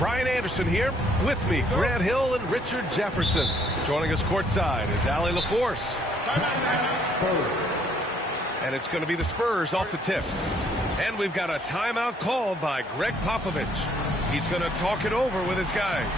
Brian Anderson here. With me, Grant Hill and Richard Jefferson. Joining us courtside is Allie LaForce. And it's going to be the Spurs off the tip. And we've got a timeout called by Greg Popovich. He's going to talk it over with his guys.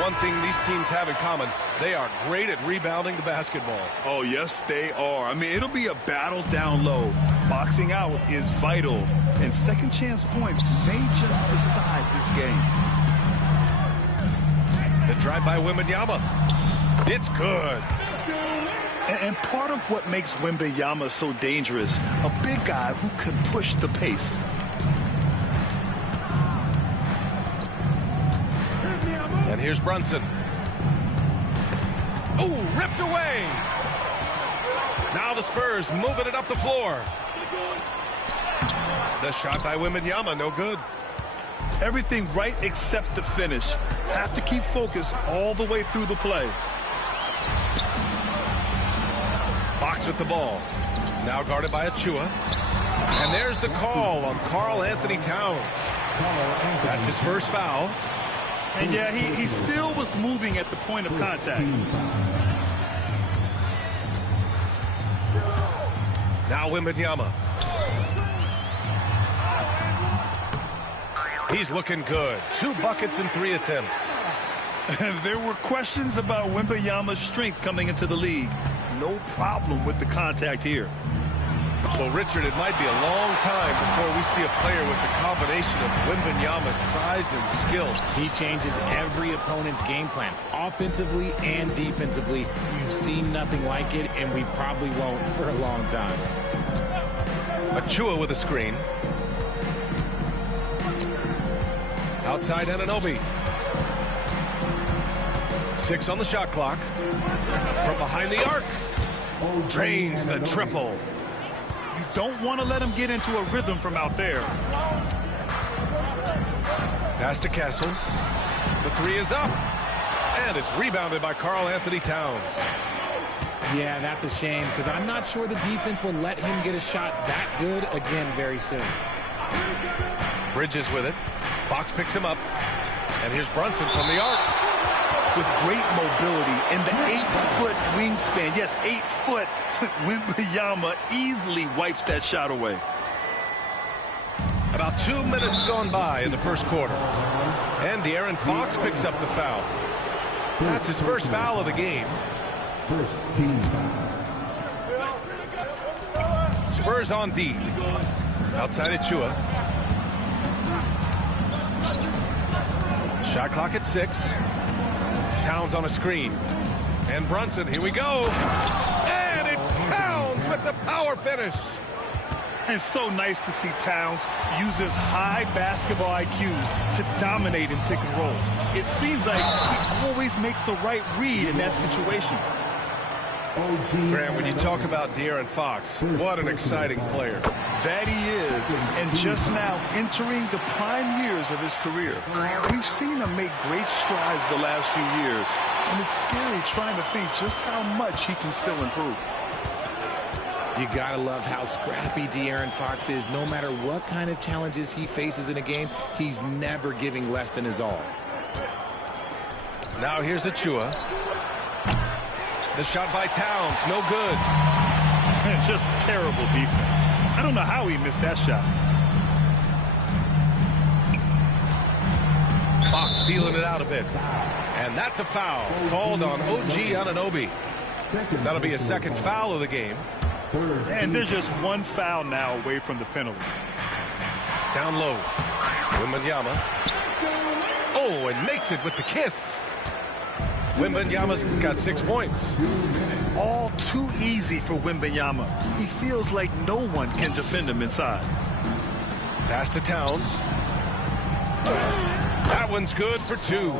One thing these teams have in common, they are great at rebounding the basketball. Oh, yes, they are. I mean, it'll be a battle down low. Boxing out is vital, and second chance points may just decide this game. The drive by Wembanyama. It's good. And part of what makes Wembanyama so dangerous, a big guy who can push the pace. And here's Brunson. Ooh, ripped away. Now the Spurs moving it up the floor. The shot by Wembanyama, no good. Everything right except the finish. Have to keep focused all the way through the play. Fox with the ball. Now guarded by Achua. And there's the call on Karl Anthony Towns. That's his first foul. And yeah, he still was moving at the point of contact. Now Wembanyama. He's looking good. 2 buckets in 3 attempts. There were questions about Wembanyama's strength coming into the league. No problem with the contact here. Well, Richard, it might be a long time before we see a player with the combination of Wembanyama's size and skill. He changes every opponent's game plan, offensively and defensively. You've seen nothing like it, and we probably won't for a long time. Achua with a screen. Outside Anunoby. 6 on the shot clock. From behind the arc. Drains the triple. You don't want to let him get into a rhythm from out there. Pass to Castle. The 3 is up. And it's rebounded by Karl Anthony Towns. Yeah, that's a shame because I'm not sure the defense will let him get a shot that good again very soon. Bridges with it. Fox picks him up. And here's Brunson from the arc. With great mobility and the 8-foot wingspan. Yes, 8 foot. Wembanyama easily wipes that shot away. About 2 minutes gone by in the first quarter. And De'Aaron Fox picks up the foul. That's his first foul of the game. First team foul. Spurs on D. Outside Achua. Shot clock at 6. Towns on a screen. And Brunson, here we go. And it's Towns with the power finish. And so nice to see Towns use his high basketball IQ to dominate in pick and roll. It seems like he always makes the right read in that situation. Graham, when you talk about De'Aaron Fox, what an exciting player. That he is, and just now entering the prime years of his career. We've seen him make great strides the last few years, and it's scary trying to think just how much he can still improve. You gotta love how scrappy De'Aaron Fox is. No matter what kind of challenges he faces in a game, he's never giving less than his all. Now here's Achua. The shot by Towns, no good. Just terrible defense. I don't know how he missed that shot. Fox feeling it out a bit. And that's a foul called on OG Anunoby. That'll be a second foul of the game. And there's just one foul now away from the penalty. Down low. Wembanyama. Oh, and makes it with the kiss. Wembanyama's got 6 points. All too easy for Wembanyama. He feels like no one can defend him inside. Pass to Towns. That one's good for 2.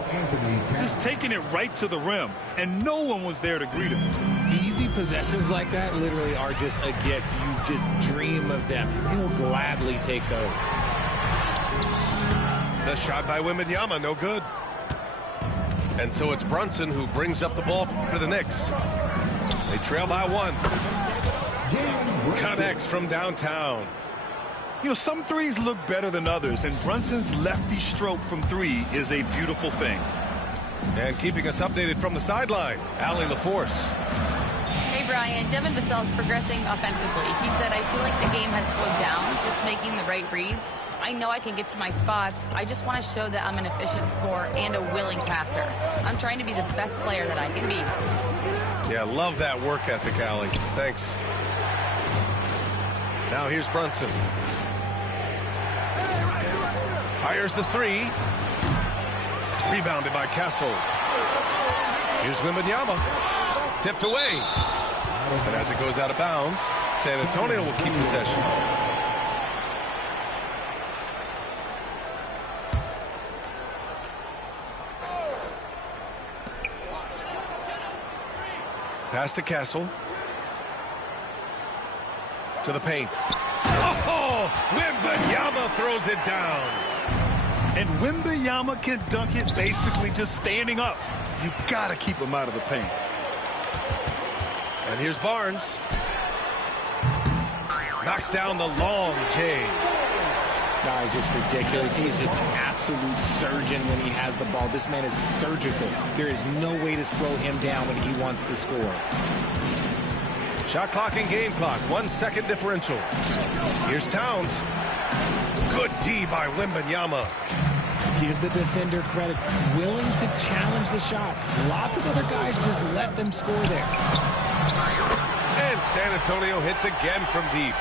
Just taking it right to the rim, and no one was there to greet him. Easy possessions like that literally are just a gift. You just dream of them. He'll gladly take those. The shot by Wembanyama, no good. And so it's Brunson who brings up the ball for the Knicks. They trail by 1. Connects from downtown. You know, some threes look better than others, and Brunson's lefty stroke from 3 is a beautiful thing. And keeping us updated from the sideline, Allie LaForce. Hey, Brian. Devin Vassell's progressing offensively. He said, I feel like the game has slowed down, just making the right reads. I know I can get to my spots. I just want to show that I'm an efficient scorer and a willing passer. I'm trying to be the best player that I can be. Yeah, love that work ethic, Allie. Thanks. Now here's Brunson. Fires the 3. Rebounded by Castle. Here's Wembanyama. Tipped away. And as it goes out of bounds, San Antonio will keep possession. Pass to Castle. To the paint. Oh, Wembanyama throws it down. And Wembanyama can dunk it basically just standing up. You got to keep him out of the paint. And here's Barnes. Knocks down the long J. Guys, just ridiculous. He is just an absolute surgeon when he has the ball. This man is surgical. There is no way to slow him down when he wants to score. Shot clock and game clock. 1 second differential. Here's Towns. Good D by Wembanyama. Give the defender credit. Willing to challenge the shot. Lots of other guys just let them score there. And San Antonio hits again from deep.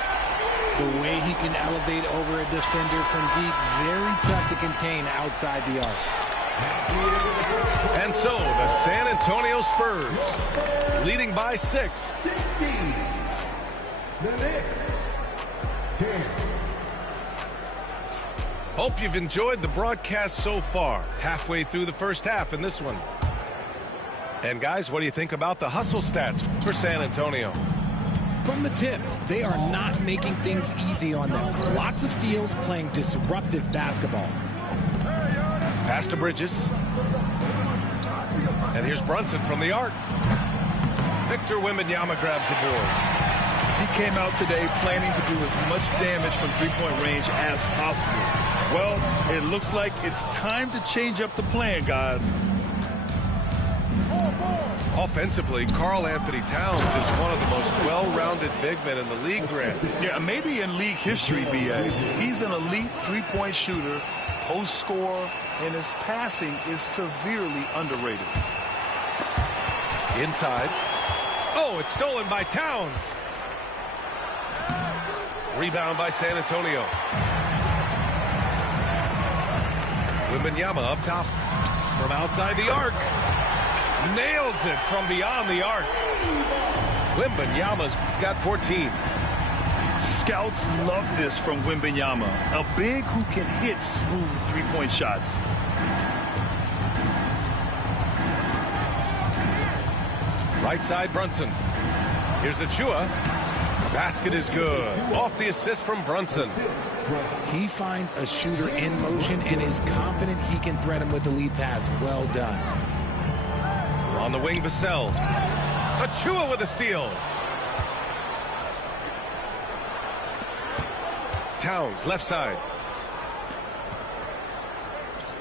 The way he can elevate over a defender from deep, very tough to contain outside the arc. And so the San Antonio Spurs leading by 6. The Knicks 10. Hope you've enjoyed the broadcast so far. Halfway through the first half in this one. And guys, what do you think about the hustle stats for San Antonio? From the tip, they are not making things easy on them. Lots of steals, playing disruptive basketball. Pass to Bridges. And here's Brunson from the arc. Victor Wembanyama grabs the board. He came out today planning to do as much damage from three-point range as possible. Well, it looks like it's time to change up the plan, guys. Offensively, Karl Anthony Towns is one of the most well-rounded big men in the league, Grant. Yeah, maybe in league history, B.A. He's an elite three-point shooter, post scorer, and his passing is severely underrated. Inside. Oh, it's stolen by Towns. Rebound by San Antonio. Wembanyama up top from outside the arc. Nails it from beyond the arc. Wembanyama's got 14. Scouts love this from Wembanyama, a big who can hit smooth three-point shots. Right side, Brunson. Here's Achua. Basket is good. Off the assist from Brunson. He finds a shooter in motion and is confident he can thread him with the lead pass. Well done. On the wing, Vassell. Achua with a steal. Towns, left side.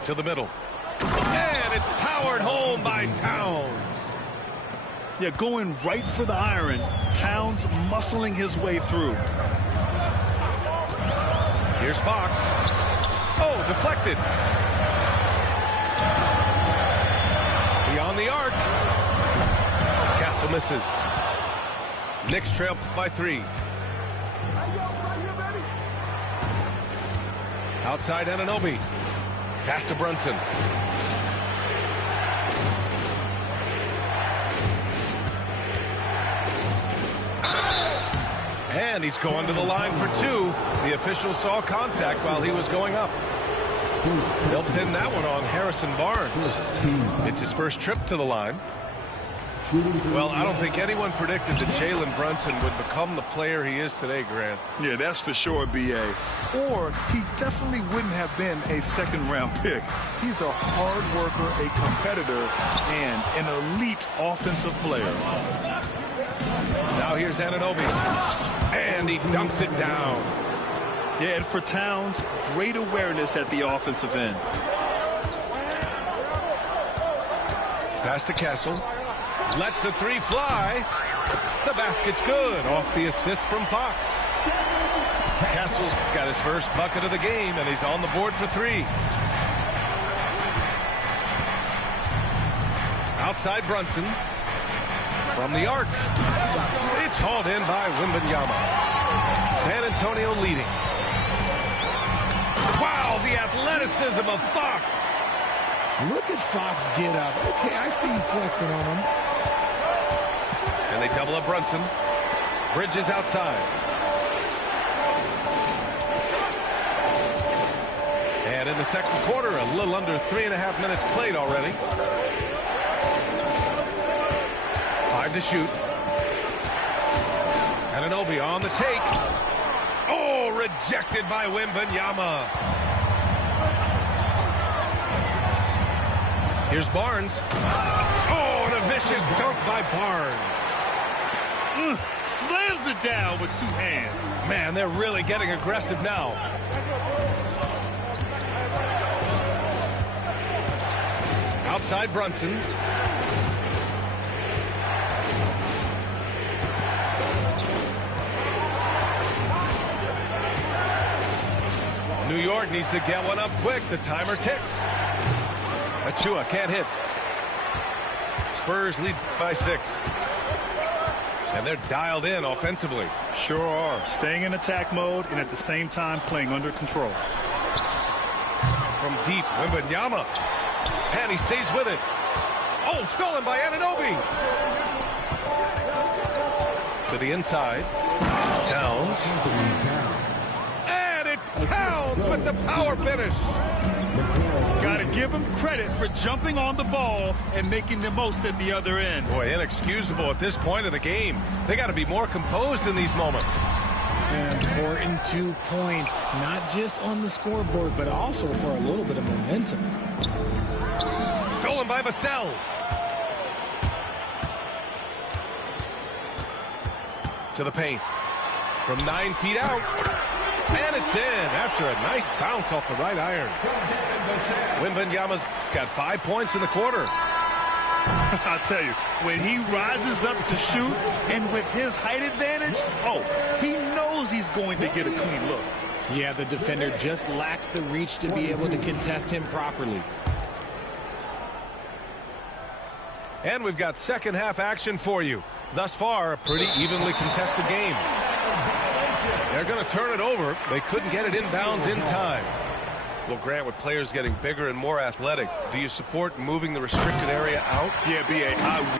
To the middle. And it's powered home by Towns. Yeah, going right for the iron. Towns muscling his way through. Here's Fox. Oh, deflected. Beyond the arc. Castle misses. Knicks trail by 3. Outside Anunoby. Pass to Brunson. And he's going to the line for 2. The official saw contact while he was going up. They'll pin that one on Harrison Barnes. It's his first trip to the line. Well, I don't think anyone predicted that Jalen Brunson would become the player he is today, Grant. Yeah, that's for sure, B.A. Or he definitely wouldn't have been a second-round pick. He's a hard worker, a competitor, and an elite offensive player. Now here's Anunoby. And he dunks it down. Yeah, and for Towns, great awareness at the offensive end. Pass to Castle. Lets the 3 fly. The basket's good. Off the assist from Fox. Castle's got his first bucket of the game, and he's on the board for 3. Outside Brunson. From the arc. It's hauled in by Wembanyama. San Antonio leading. Wow, the athleticism of Fox. Look at Fox get up. Okay, I see you flexing on him. And they double up Brunson. Bridges outside. And in the second quarter, a little under 3.5 minutes played already. 5 to shoot. Anunoby on the take. Oh, rejected by Wembanyama. Here's Barnes. Oh, and a vicious dunk by Barnes. Slams it down with 2 hands. Man, they're really getting aggressive now. Outside Brunson. New York needs to get one up quick. The timer ticks. Achua can't hit. Spurs lead by 6. And they're dialed in offensively. Sure are. Staying in attack mode and at the same time playing under control. From deep, Wembanyama. And he stays with it. Oh, stolen by Anunoby. To the inside. Towns. And it's Towns with the power finish. Got to give him credit for jumping on the ball and making the most at the other end. Boy, inexcusable at this point of the game. They got to be more composed in these moments. An important 2 points, not just on the scoreboard, but also for a little bit of momentum. Stolen by Vassell. To the paint. From 9 feet out. And it's in after a nice bounce off the right iron. Wembanyama's got 5 points in the quarter. I'll tell you, when he rises up to shoot and with his height advantage, he knows he's going to get a clean look. Yeah, the defender just lacks the reach to be able to contest him properly. And we've got second half action for you. Thus far, a pretty evenly contested game. They're going to turn it over. They couldn't get it inbounds in time. Well, Grant, with players getting bigger and more athletic, do you support moving the restricted area out? Yeah, B.A., I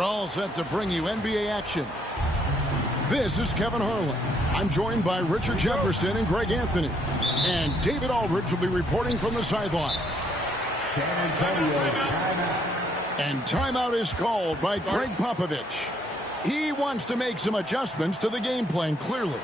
We're all set to bring you NBA action. This is Kevin Harlan. I'm joined by Richard Jefferson and Greg Anthony. And David Aldridge will be reporting from the sideline. San Antonio, timeout. And timeout is called by Greg Popovich. He wants to make some adjustments to the game plan, clearly.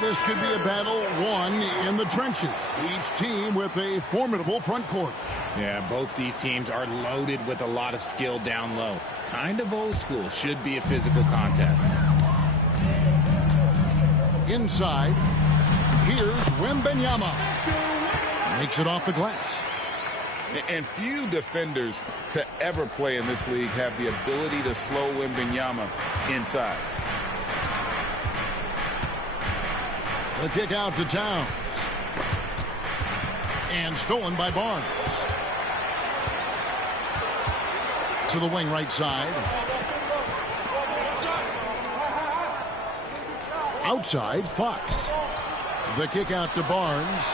This could be a battle won in the trenches. Each team with a formidable front court. Yeah, both these teams are loaded with a lot of skill down low. Kind of old school. Should be a physical contest. Inside, here's Wembanyama. Makes it off the glass. And few defenders to ever play in this league have the ability to slow Wembanyama inside. The kick out to Towns. And stolen by Barnes. To the wing right side. Outside, Fox. The kick out to Barnes.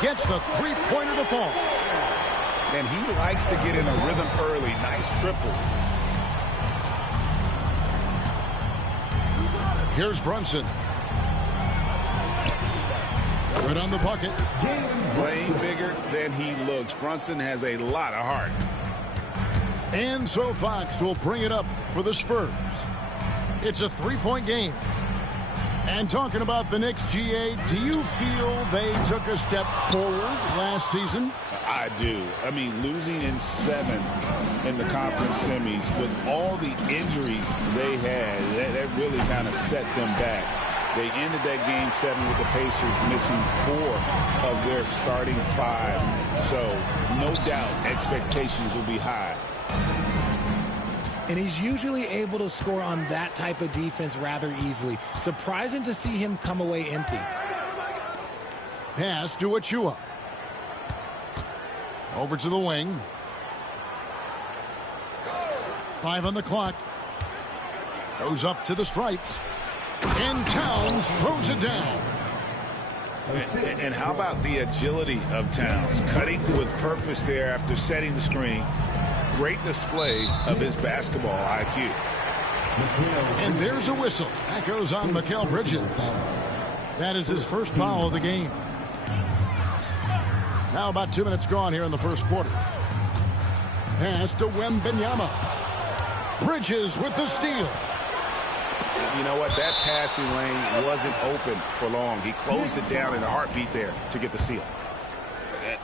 Gets the three-pointer to fall. And he likes to get in a rhythm early. Nice triple. Here's Brunson. Right on the bucket. Playing bigger than he looks. Brunson has a lot of heart. And so Fox will bring it up for the Spurs. It's a three-point game. And talking about the Knicks, GA, do you feel they took a step forward last season? I do. I mean, losing in 7 in the conference semis with all the injuries they had, that really kind of set them back. They ended that game 7 with the Pacers missing 4 of their starting 5. So, no doubt, expectations will be high. And he's usually able to score on that type of defense rather easily. Surprising to see him come away empty. Pass to Achua. Over to the wing. 5 on the clock. Goes up to the stripe. And Towns throws it down. And how about the agility of Towns? Cutting with purpose there after setting the screen. Great display of his basketball IQ. And there's a whistle. That goes on Mikal Bridges. That is his first foul of the game. Now about 2 minutes gone here in the first quarter. Pass to Wembanyama. Bridges with the steal. You know what? That passing lane wasn't open for long. He closed it down in a heartbeat there to get the steal.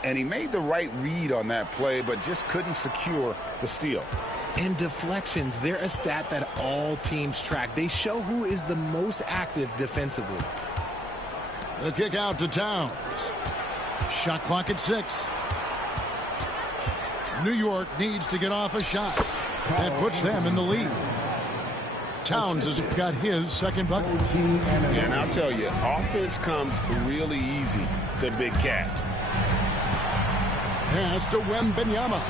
And he made the right read on that play, but just couldn't secure the steal. And deflections, they're a stat that all teams track. They show who is the most active defensively. The kick out to Towns. Shot clock at 6. New York needs to get off a shot. That puts them in the lead. Towns has got his second bucket. And I'll tell you, offense comes really easy to Big Cat. Pass to Wembanyama.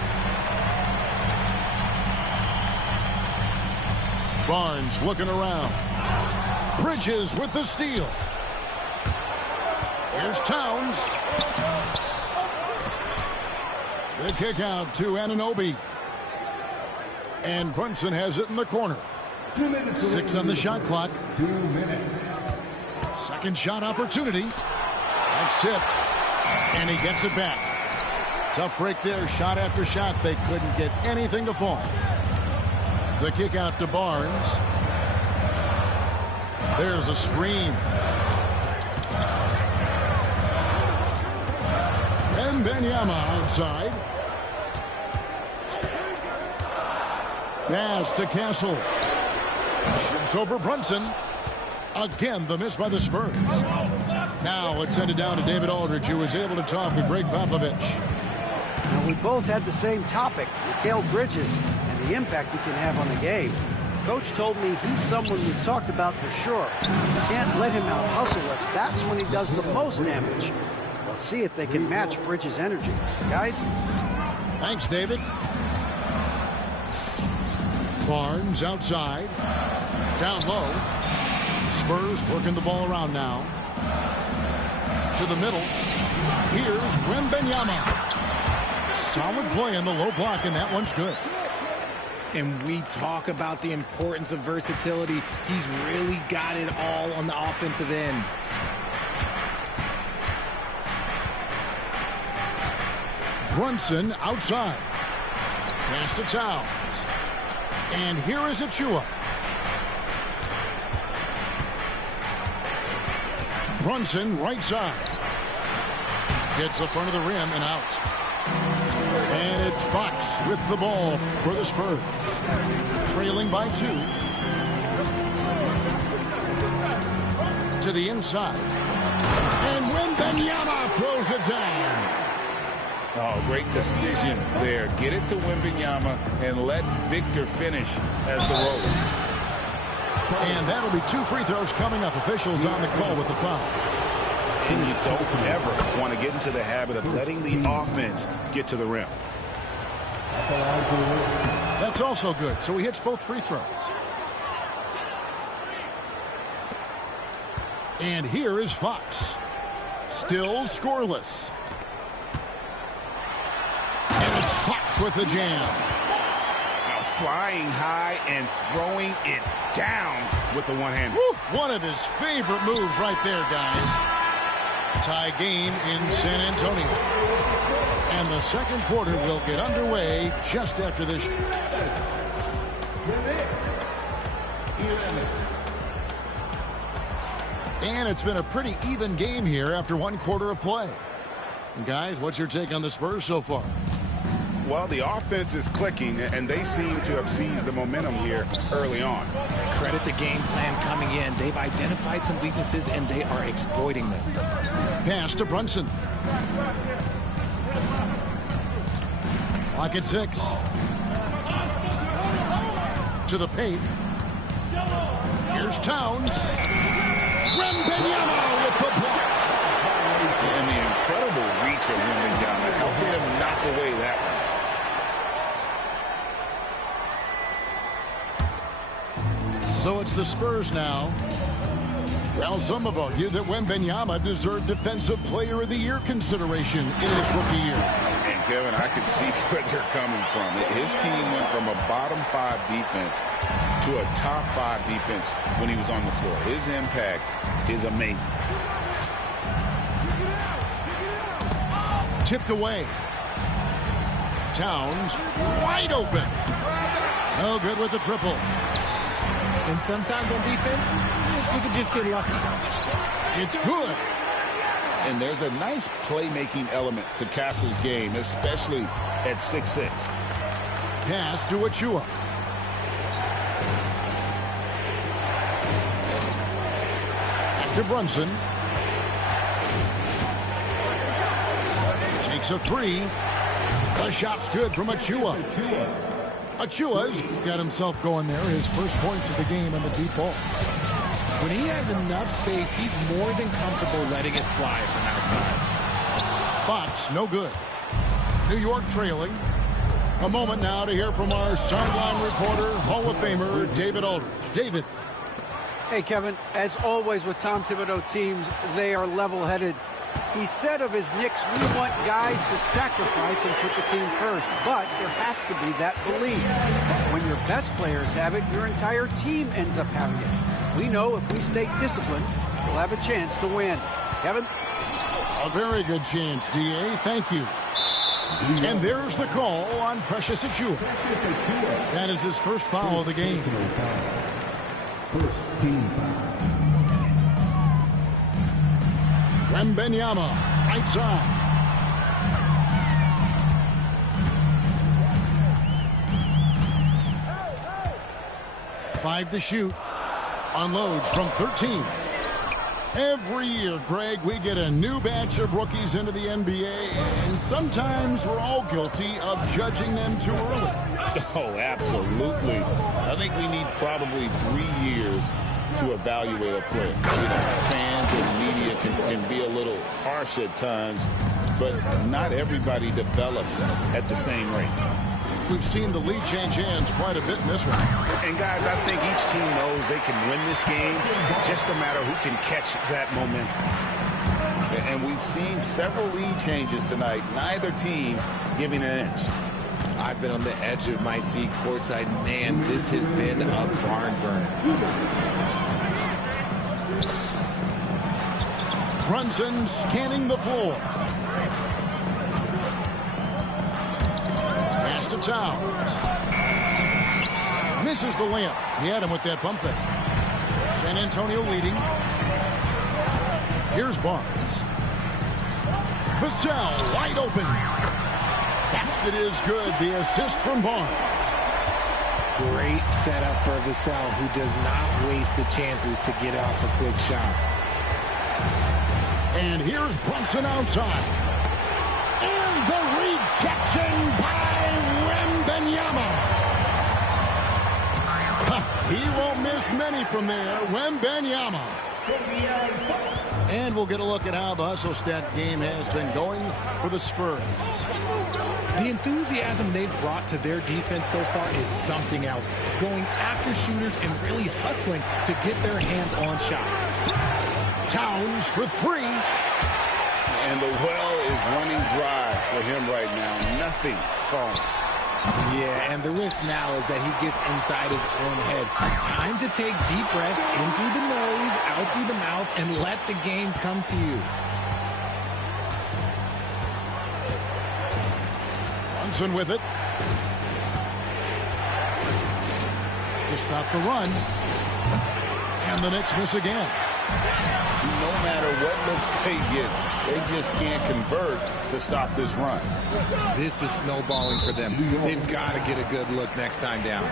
Barnes looking around. Bridges with the steal. Here's Towns. The kick out to Anunoby. And Brunson has it in the corner. 6 on the shot clock. 2 minutes. Second shot opportunity. That's tipped. And he gets it back. Tough break there. Shot after shot. They couldn't get anything to fall. The kick out to Barnes. There's a screen. Wembanyama outside. Pass to Castle. Shoots over Brunson. Again, the miss by the Spurs. Now let's send it down to David Aldridge, who was able to talk with Greg Popovich. Now, we both had the same topic, Mikal Bridges, and the impact he can have on the game. Coach told me he's someone we've talked about for sure. You can't let him out-hustle us. That's when he does the most damage. We'll see if they can match Bridges' energy. Guys? Thanks, David. Barnes outside. Down low. Spurs working the ball around now. To the middle. Here's Wembanyama. Solid play on the low block, and that one's good. And we talk about the importance of versatility. He's really got it all on the offensive end. Brunson outside. Pass to Towns. And here is Achua. Brunson right side. Hits the front of the rim and out. And it's Fox with the ball for the Spurs. Trailing by 2. To the inside. And Wembanyama throws it down. Oh, great decision there. Get it to Wembanyama and let Victor finish as the roller. And that'll be 2 free throws coming up. Officials on the call with the foul. And you don't ever want to get into the habit of letting the offense get to the rim. That's also good. So he hits both free throws. And here is Fox. Still scoreless. And it's Fox with the jam. Now flying high and throwing it down with the one-hand. One of his favorite moves right there, guys. Tie game in San Antonio. And the second quarter will get underway just after this. And it's been a pretty even game here after 1 quarter of play. And guys, what's your take on the Spurs so far? Well, the offense is clicking, and they seem to have seized the momentum here early on. Credit the game plan coming in. They've identified some weaknesses, and they are exploiting them. Pass to Brunson. Lock at 6. To the paint. Here's Towns. Wembanyama with the block. And the incredible reach of Wembanyama helping him knock away that one. So it's the Spurs now. Well, some have argued that Wembanyama deserved Defensive Player of the Year consideration in his rookie year. And Kevin, I could see where they're coming from. His team went from a bottom 5 defense to a top 5 defense when he was on the floor. His impact is amazing. Tipped away. Towns wide open. No good with the triple. And sometimes on defense, you can just get lucky. It's good. And there's a nice playmaking element to Castle's game, especially at 6'6". Pass to Achua. To Brunson. Takes a 3. The shot's good from Achua. Achua's got himself going there. His first points of the game in the deep ball. When he has enough space, he's more than comfortable letting it fly from outside. Fox, no good. New York trailing. A moment now to hear from our sideline reporter, Hall of Famer, David Aldridge. David. Hey, Kevin, as always with Tom Thibodeau teams, they are level-headed. He said of his Knicks, we want guys to sacrifice and put the team first, but there has to be that belief. When your best players have it, your entire team ends up having it. We know if we stay disciplined, we'll have a chance to win. Kevin? A very good chance, D.A. Thank you. And there's the call on Precious Achua. That is his first foul of the game. First team foul. Wembanyama, right side. Five to shoot. Unloads from 13. Every year, Greg, we get a new batch of rookies into the NBA, and sometimes we're all guilty of judging them too early. Oh, absolutely. I think we need probably 3 years to evaluate a player. Fans and media can be a little harsh at times, but not everybody develops at the same rate. We've seen the lead change hands quite a bit in this one. And, guys, I think each team knows they can win this game, just a matter who can catch that momentum. And we've seen several lead changes tonight, neither team giving an inch. I've been on the edge of my seat courtside. Man, this has been a barn burner. Brunson scanning the floor. Pass to Towns. Misses the layup. He had him with that pump fake. San Antonio leading. Here's Barnes. Vassell wide open. Basket is good. The assist from Barnes. Great setup for Vassell, who does not waste the chances to get off a quick shot. And here's Brunson outside. And the rejection by Wembanyama. He won't miss many from there. Wembanyama. And we'll get a look at how the hustle stat game has been going for the Spurs. The enthusiasm they've brought to their defense so far is something else. Going after shooters and really hustling to get their hands on shots. Towns for 3. And the well is running dry for him right now. Nothing falling. Yeah, and the risk now is that he gets inside his own head. Time to take deep breaths in through the nose, out through the mouth, and let the game come to you. Brunson with it. To stop the run. And the Knicks miss again. No matter what looks they get, they just can't convert to stop this run. This is snowballing for them. They've got to get a good look next time down.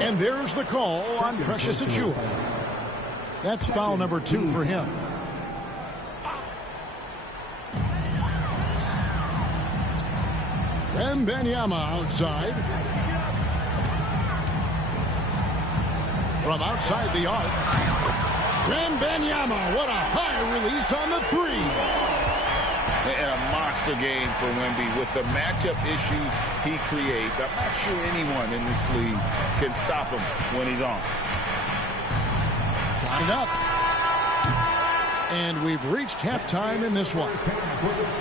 And there's the call on Precious Achiuwa. That's foul number 2 for him. Wembanyama outside. From outside the arc. Wembanyama, what a high release on the 3. And a monster game for Wemby with the matchup issues he creates. I'm not sure anyone in this league can stop him when he's on. Got it up. And we've reached halftime in this one.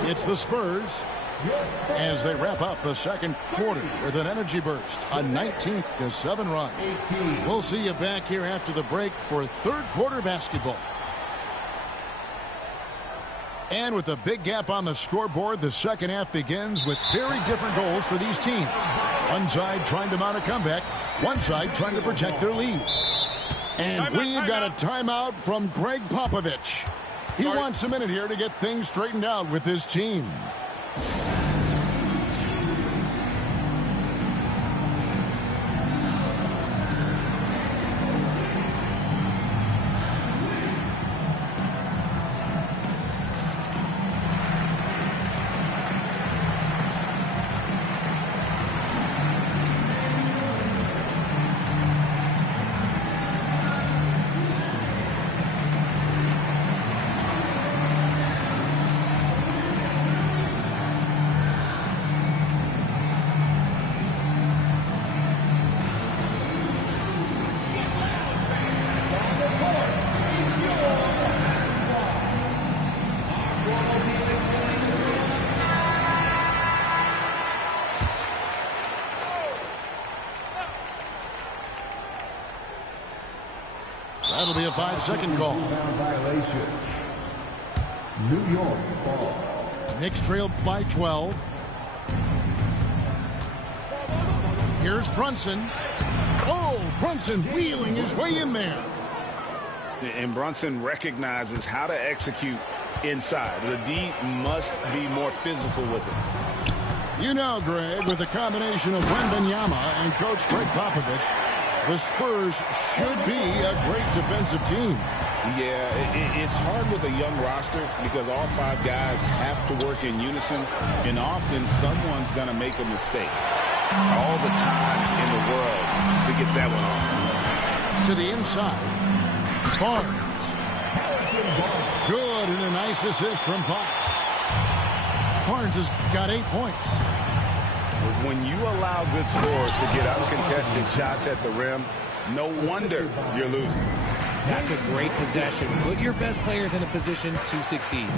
It's the Spurs as they wrap up the second quarter with an energy burst, a 19-7 run. We'll see you back here after the break for third quarter basketball. And with a big gap on the scoreboard, the second half begins with very different goals for these teams. One side trying to mount a comeback, one side trying to protect their lead. And we've got a timeout from Greg Popovich. He wants a minute here to get things straightened out with his team. That'll be a 5-second call. Violation. New York ball. Knicks trail by 12. Here's Brunson. Oh, Brunson wheeling his way in there. And Brunson recognizes how to execute inside. The D must be more physical with it. You know, Greg, with a combination of Wembanyama and Coach Greg Popovich, The Spurs should be a great defensive team. Yeah, it's hard with a young roster because all 5 guys have to work in unison, and often someone's going to make a mistake. All the time in the world to get that one off. To the inside. Barnes. Good, and a nice assist from Fox. Barnes has got 8 points. When you allow good scores to get uncontested shots at the rim, no wonder you're losing. That's a great possession. Put your best players in a position to succeed.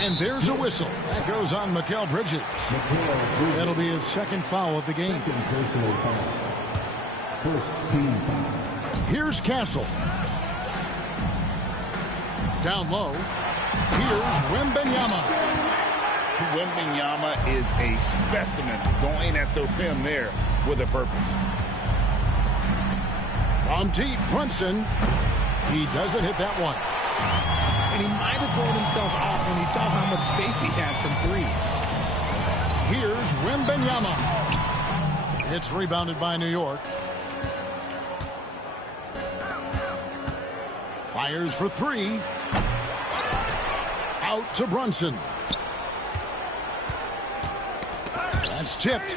And there's a whistle. That goes on Mikal Bridges. That'll be his second foul of the game. First team foul. Here's Castle. Down low. Here's Wembanyama. Wembanyama is a specimen going at the rim there with a purpose. From deep, Brunson. He doesn't hit that one. And he might have thrown himself off when he saw how much space he had from 3. Here's Wembanyama. It's rebounded by New York. Fires for 3. Out to Brunson. That's tipped.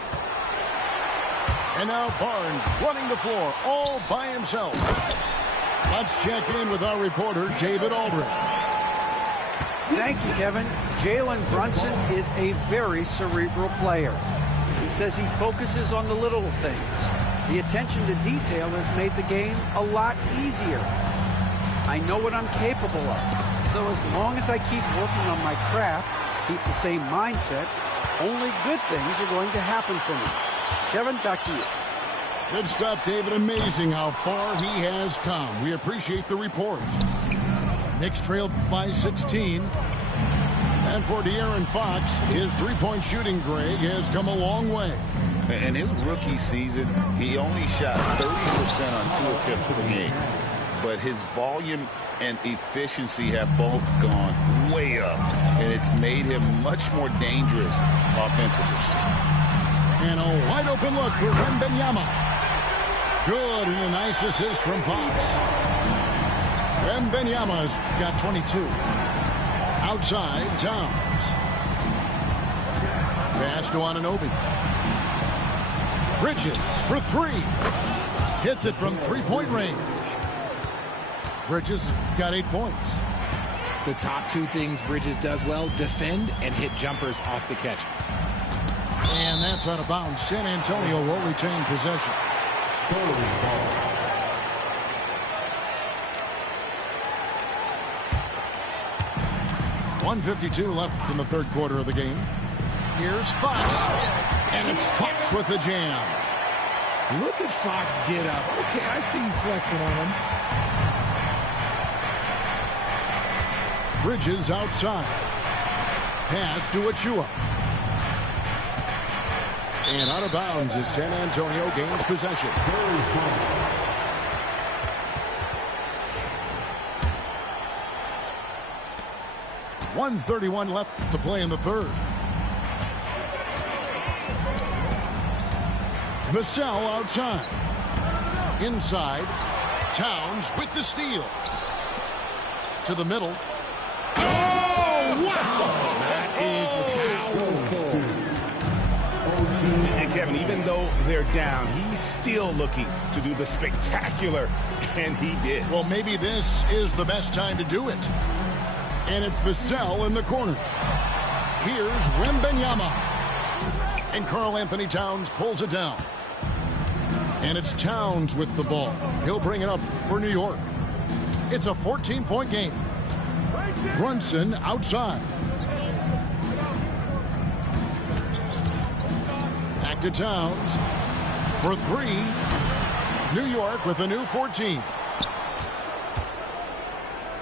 And now Barnes running the floor all by himself. Let's check in with our reporter, David Aldridge. Thank you, Kevin. Jalen Brunson is a very cerebral player. He says he focuses on the little things. The attention to detail has made the game a lot easier. I know what I'm capable of. So as long as I keep working on my craft, keep the same mindset, only good things are going to happen for me. Kevin, back to you. Good stuff, David. Amazing how far he has come. We appreciate the report. Knicks trailed by 16. And for De'Aaron Fox, his three-point shooting, Greg, has come a long way. In his rookie season, he only shot 30% on 2 attempts per game. But his volume and efficiency have both gone way up. And it's made him much more dangerous offensively. And a wide-open look for Wembanyama. Good, and a nice assist from Fox. Wembanyama's got 22. Outside, Towns. Pass to Anunoby. Bridges for 3. Hits it from three-point range. Bridges got 8 points. The top 2 things Bridges does well, defend and hit jumpers off the catch. And that's out of bounds. San Antonio will retain possession. 1:52 left in the third quarter of the game. Here's Fox. And it's Fox with the jam. Look at Fox get up. Okay, I see you flexing on him. Bridges outside. Pass to Achua. And out of bounds as San Antonio gains possession. 1:31 left to play in the third. Vassell outside. Inside. Towns with the steal. To the middle. Oh, wow! That is powerful. And Kevin, even though they're down, he's still looking to do the spectacular, and he did. Well, maybe this is the best time to do it. And it's Vassell in the corner. Here's Wembanyama. And Karl Anthony Towns pulls it down. And it's Towns with the ball. He'll bring it up for New York. It's a 14-point game. Brunson outside. Back to Towns for 3. New York with a new 14.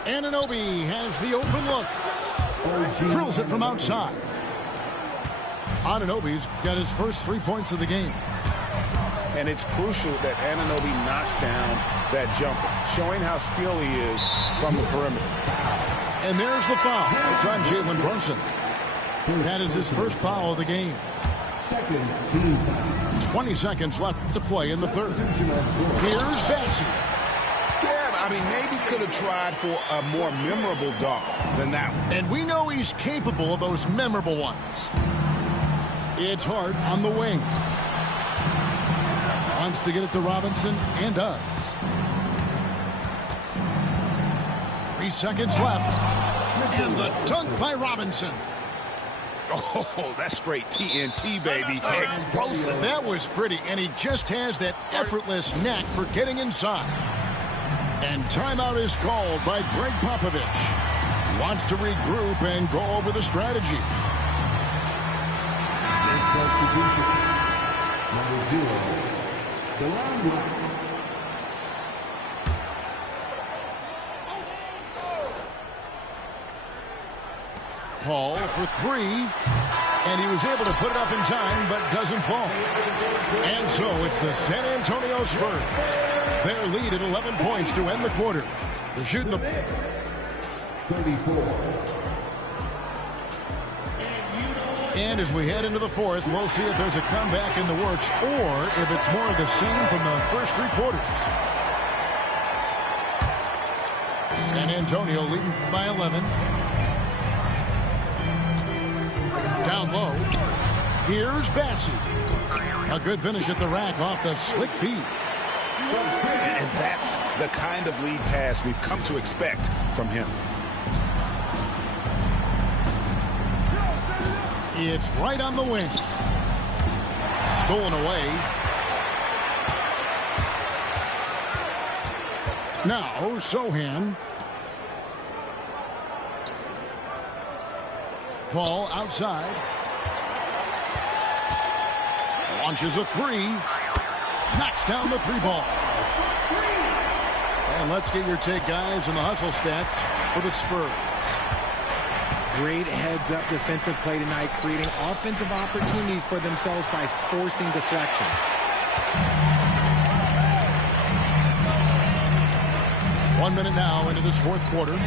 Anunoby has the open look. Drills it from outside. Anunoby's got his first 3 points of the game. And it's crucial that Anunoby knocks down that jumper, showing how skilled he is from the perimeter. And there's the foul. It's on Jalen Brunson. That is his first foul of the game. Second team foul. 20 seconds left to play in the third. Here's Bessie. Yeah, I mean, maybe could have tried for a more memorable dunk than that one. And we know he's capable of those memorable ones. It's Hart on the wing. Wants to get it to Robinson and does. 3 seconds left. And the dunk by Robinson. Oh, that's straight TNT, baby. Explosive. That was pretty, and he just has that effortless knack for getting inside. And timeout is called by Greg Popovich. Wants to regroup and go over the strategy. Substitution. Number 0. Delon. Paul for 3, and he was able to put it up in time, but doesn't fall. And so it's the San Antonio Spurs. Their lead at 11 points to end the quarter. They're shooting the 34. And as we head into the fourth, we'll see if there's a comeback in the works or if it's more of the same from the first 3 quarters. San Antonio leading by 11. Down low. Here's Bassie. A good finish at the rack off the slick feed. And that's the kind of lead pass we've come to expect from him. It's right on the wing. Stolen away. Now, Sohan. Paul outside. Launches a 3. Knocks down the 3 ball. And let's get your take, guys, on the hustle stats for the Spurs. Great heads-up defensive play tonight, creating offensive opportunities for themselves by forcing deflections. One minute now into this fourth quarter.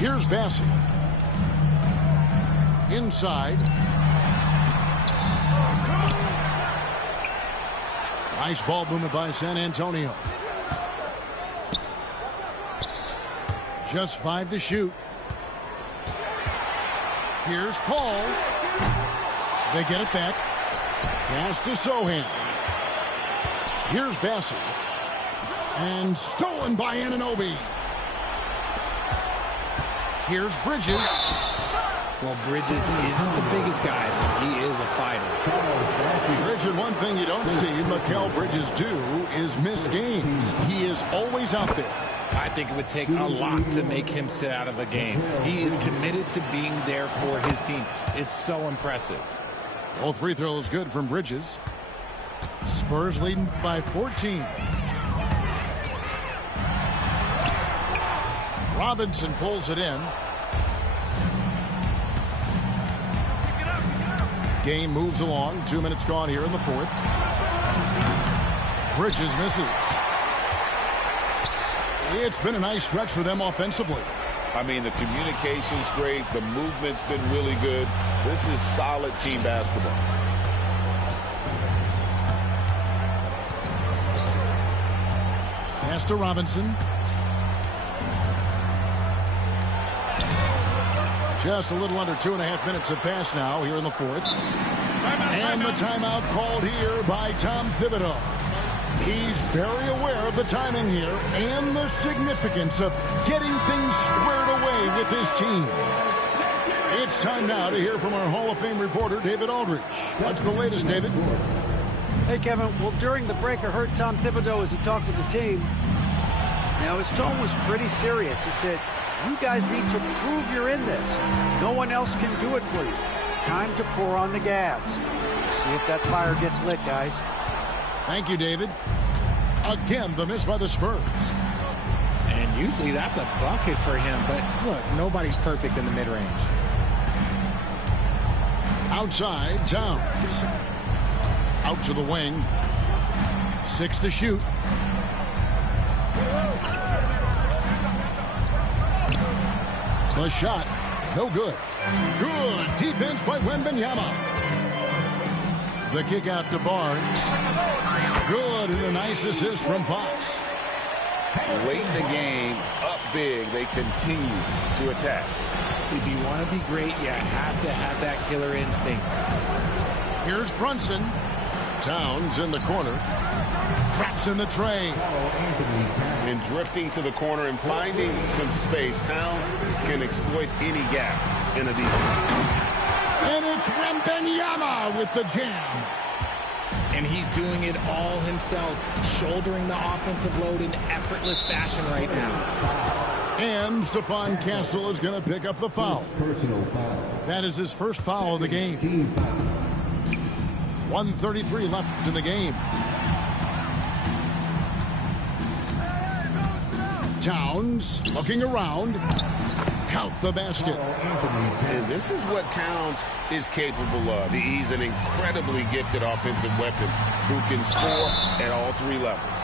Here's Bassie. Inside. Nice ball movement by San Antonio. Just 5 to shoot. Here's Paul. They get it back. Pass to Sohan. Here's Bassie. And stolen by Anunoby. Here's Bridges. Well, Bridges isn't the biggest guy, but he is a fighter. Bridges, one thing you don't see Mikal Bridges do is miss games. He is always out there. I think it would take a lot to make him sit out of a game. He is committed to being there for his team. It's so impressive. Both free throws good from Bridges. Spurs leading by 14. Robinson pulls it in. Game moves along. 2 minutes gone here in the fourth. Bridges misses. It's been a nice stretch for them offensively. I mean, the communication's great. The movement's been really good. This is solid team basketball. Pass to Robinson. Just a little under 2.5 minutes have passed now here in the fourth. And the timeout called here by Tom Thibodeau. He's very aware of the timing here and the significance of getting things squared away with his team. It's time now to hear from our Hall of Fame reporter, David Aldridge. What's the latest, David? Hey, Kevin. Well, during the break, I heard Tom Thibodeau as he talked with the team. Now, his tone was pretty serious. He said, you guys need to prove you're in this. No one else can do it for you. Time to pour on the gas. See if that fire gets lit, guys. Thank you, David. Again, the miss by the Spurs. And usually that's a bucket for him, but look, nobody's perfect in the mid-range. Outside, Towns. Out to the wing. 6 to shoot. The shot, no good. Good defense by Wembanyama. The kick out to Barnes. Good, and a nice assist from Fox. Late in the game, up big, they continue to attack. If you want to be great, you have to have that killer instinct. Here's Brunson. Towns in the corner. Traps in the tray. And drifting to the corner and finding some space. Towns can exploit any gap in a defense. And it's Wembanyama with the jam. And he's doing it all himself, shouldering the offensive load in effortless fashion right now. And Stephon Castle is going to pick up the foul. Personal foul. That is his first foul of the game. Team foul. 1:33 left in the game. Towns looking around. Count the basket. And this is what Towns is capable of. He's an incredibly gifted offensive weapon who can score at all three levels.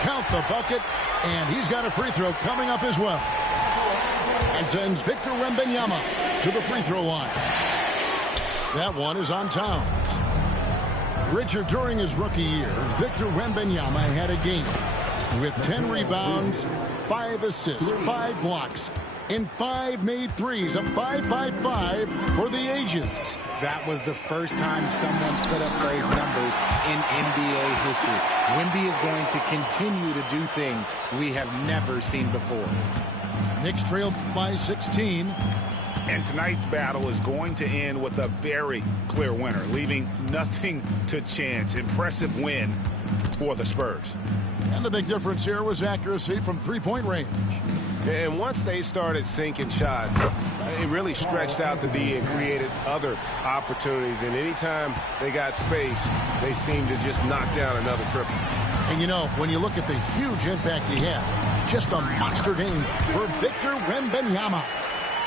Count the bucket, and he's got a free throw coming up as well. And sends Victor Wembanyama to the free throw line. That one is on Towns. Richard, during his rookie year, Victor Wembanyama had a game with 10 rebounds, 5 assists, 5 blocks, and 5 made threes, a 5-by-5 for the ages. That was the first time someone put up those numbers in NBA history. Wemby is going to continue to do things we have never seen before. Knicks trail by 16. And tonight's battle is going to end with a very clear winner, leaving nothing to chance. Impressive win for the Spurs. And the big difference here was accuracy from three-point range. And once they started sinking shots, it really stretched out the D and created other opportunities. And anytime they got space, they seemed to just knock down another triple. And you know, when you look at the huge impact he had, just a monster game for Victor Wembanyama.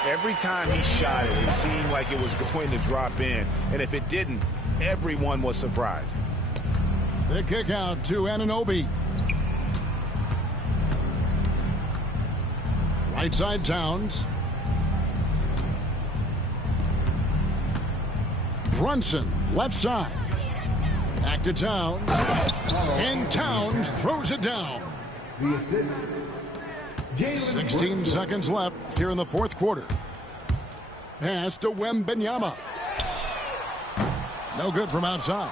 Every time he shot it, it seemed like it was going to drop in. And if it didn't, everyone was surprised. The kick out to Anunoby. Right side Towns. Brunson, left side. Back to Towns. And Towns throws it down. The assist. 16 seconds left here in the fourth quarter. Pass to Wembanyama. No good from outside.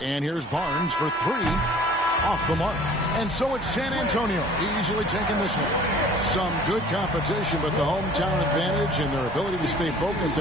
And here's Barnes for 3. Off the mark. And so it's San Antonio easily taking this one. Some good competition, but the hometown advantage and their ability to stay focused